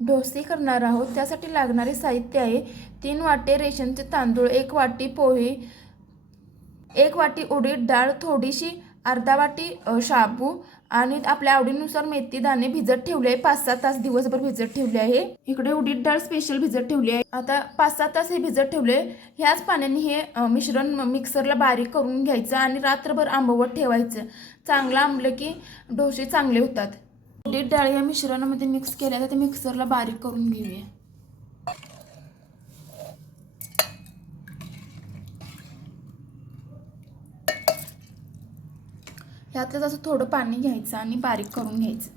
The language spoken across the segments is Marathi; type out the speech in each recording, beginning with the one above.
डोसे करणार आहोत. त्यासाठी लागणारे साहित्य आहे. तीन वाटे रेशनचे तांदूळ एक वाटी पोहे एक वाटी उडीद डाळ थोडीशी अर्धा वाटी शाबू आणि आपल्या आवडीनुसार मेथी दाणे भिजत ठेवले आहे. पाच सहा तास दिवसभर भिजत ठेवले आहे. इकडे उडीद डाळ स्पेशल भिजत ठेवली आहे. आता पाच सहा तास हे भिजत ठेवले ह्याच पाण्याने हे मिश्रण मिक्सरला बारीक करून घ्यायचं आणि रात्रभर आंबवत ठेवायचं. चांगलं आंबलं की डोसे चांगले होतात. उडीद डाळ या मिश्रणामध्ये मिक्स केल्या तर ते मिक्सरला बारीक करून घेऊया. ह्यातलंच असं थोडं पाणी घ्यायचं आणि बारीक करून घ्यायचं.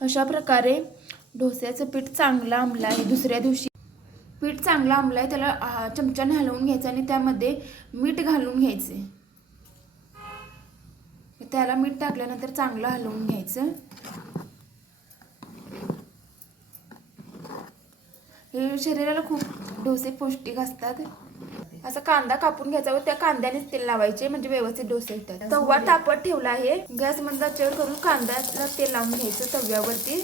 अशा प्रकारे ढोस्याचं पीठ चांगलं आंबलं आहे दुसऱ्या दिवशी पीठ चांगलं आंबलं आहे त्याला चमचा चमच्याने हलवून घ्यायचं आणि त्यामध्ये मीठ घालून घ्यायचे. त्याला मीठ टाकल्यानंतर चांगलं हलवून घ्यायचं. हे शरीराला खूप डोसे पौष्टिक असतात. असा कांदा कापून घ्यायचा व त्या कांद्यानेच तेल लावायचे म्हणजे व्यवस्थित डोसे येतात. तवा तापत ठेवला आहे. गॅस मधला चेअर करून कांद्याला तेल लावून घ्यायचं तव्यावरती.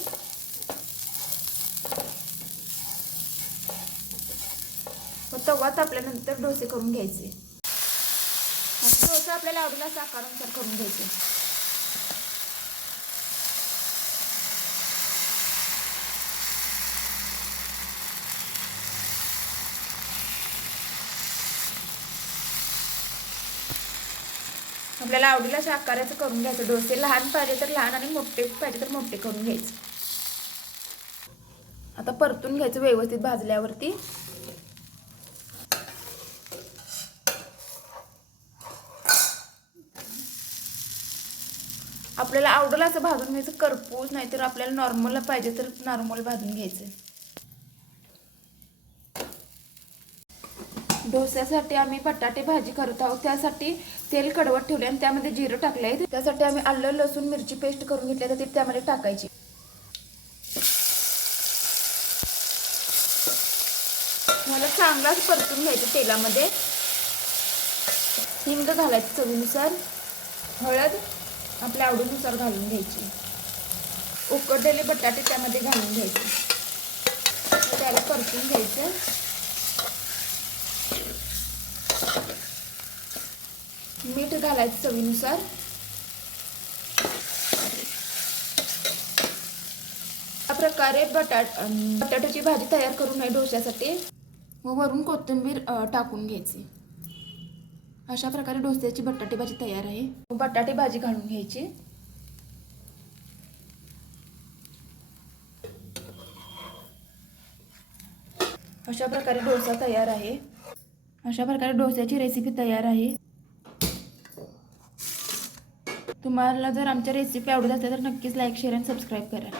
तवा तापल्यानंतर डोसे करून घ्यायचे. आता आपल्याला आवडीला साकारानुसार करून घ्यायचे. आपल्याला आवडीला साकाराचं करून घ्यायचं. डोसे लहान पाहिजे तर लहान आणि मोठे पाहिजे तर मोठे करून घ्यायचे. आता परतून घ्यायचं व्यवस्थित भाजल्यावरती. आपल्याला आवडेल असं भाजून घ्यायचं करपूस नाहीतर आपल्याला नॉर्मल पाहिजे तर नॉर्मल भाजून घ्यायचं. डोस्यासाठी आम्ही बटाटे भाजी करत आहोत. त्यासाठी तेल कडवत ठेवले आणि त्यामध्ये जिरं टाकले आहे त्यासाठी आम्ही आलं लसूण मिरची पेस्ट करून घेतली तर ती त्यामध्ये टाकायची. मला चांगलाच परतून घ्यायचं तेलामध्ये. हिंग घालायचं चवीनुसार. हळद. आपल्या आवडीनुसार घालून घ्यायची. उकडलेले बटाटे त्यामध्ये घालून घ्यायचे. त्याला परतून घ्यायचं. मीठ घालायचं चवीनुसार. अशा प्रकारे बटाट बटाट्याची भाजी तयार करून आहे डोश्यासाठी व वरून कोथिंबीर टाकून घ्यायची. अशा प्रकारे डोस्याची बटाटे भाजी तयार आहे. बटाटे भाजी घालून घ्यायची. अशा प्रकारे डोसा तयार आहे. अशा प्रकारे डोस्याची रेसिपी तयार आहे. तुम्हाला जर आमच्या रेसिपी आवडत असेल तर नक्कीच लाईक शेअर आणि सबस्क्राईब करा.